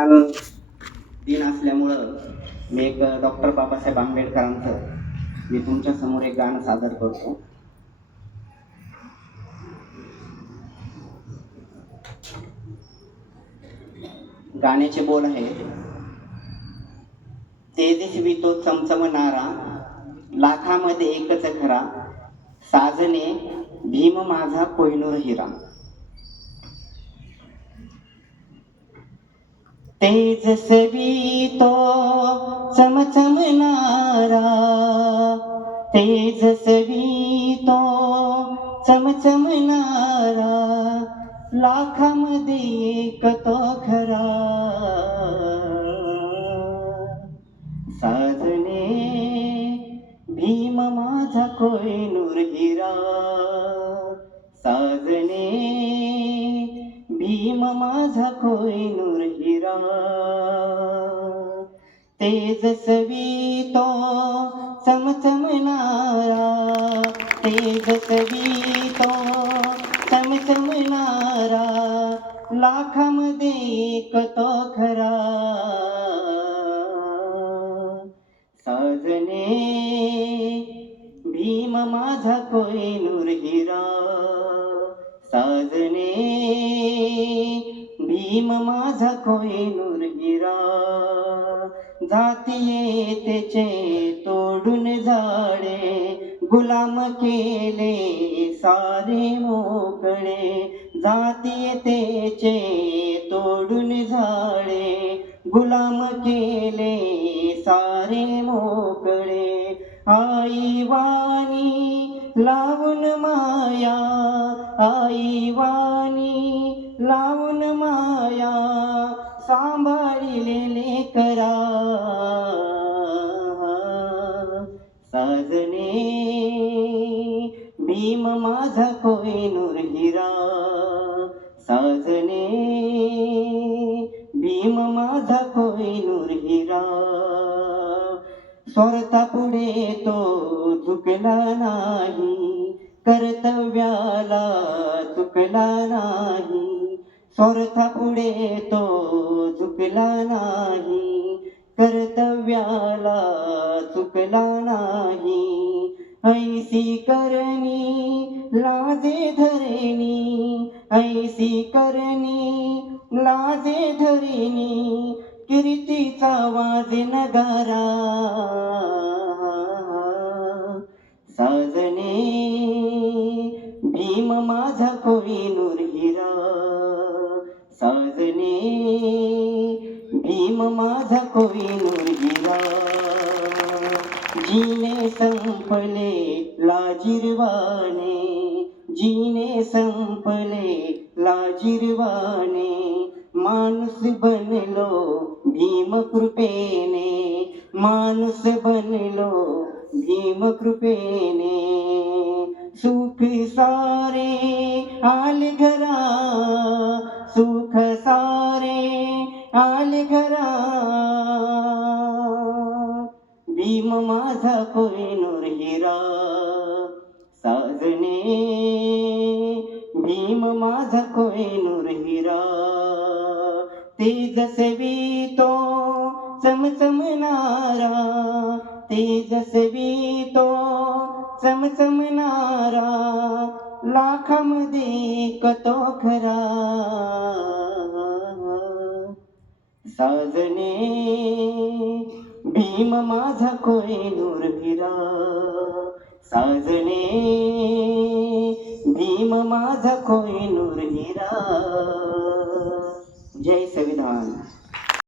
दिन असल्यामुळं मी एक डॉक्टर बाबासाहेब आंबेडकरांचं मी तुमच्या समोर एक गाणं सादर करतो. गाण्याचे बोल आहेत, तेजस्वी तो चमचमणारा, लाखामध्ये एकच खरा, साजने भीम माझा कोहिनूर हिरा. तेजस्वी तो चमचमणारा, तेजस्वी तो चमचमणारा, लाखामध्ये एक तो खरा, साजने भीम माझा कोहिनूर हिरा, साजने भीम माझा कोहिनूर हिरा. तेजस्वी तो चमचमणारा, तेजस्वी तो चमचमणारा, लाखामध्ये एक तो खरा, साजने भीम माझा कोहिनूर हिरा, साजने भीम माझा कोहिनूर हिरा. जातीये त्याचे तोडून झाडे, गुलाम केले सारे मोकळे. जातीये त्याचे तोडून झाडे, गुलाम केले सारे मोकळे. आई वाणी लावून माया, आई वाणी लावून माया, सांभाळलेले करा, साजने भीम माझा कोहिनूर हिरा, साजने भीम माझा कोहिनूर हिरा. स्वार्थापुढे तो झुकला नाही, कर्तव्याला चुकला नाही. स्वार्थापुढे तो झुकला नाही, कर्तव्याला चुकला नाही. ऐसी करणी लाजे धरणी, ऐसी करणी लाजे धरणी, कीर्तीचा वाजे नगारा, साजने भीम माझा कोहिनूर हिरा, साजने भीम माझा कोहिनूर हिरा. जीने संपले लाजिरवाने, जीने संपले लाजिरवाने, माणूस बनलो भीम कृपेने, माणूस बनलो भीम कृपेने. सुख सारे आले घरा, सुख सारे आले घरा, भीम माझा कोहिनूर हिरा, साजने भीम माझा कोहिनूर हिरा. तेजस्वी तो चमचमणारा, तेजस्वी तो चमचमणारा, लाखामध्ये एक तो खरा, साजने भीम माझा कोहिनूर हिरा, साजने भीम माझा कोहिनूर हिरा. जय संविधान.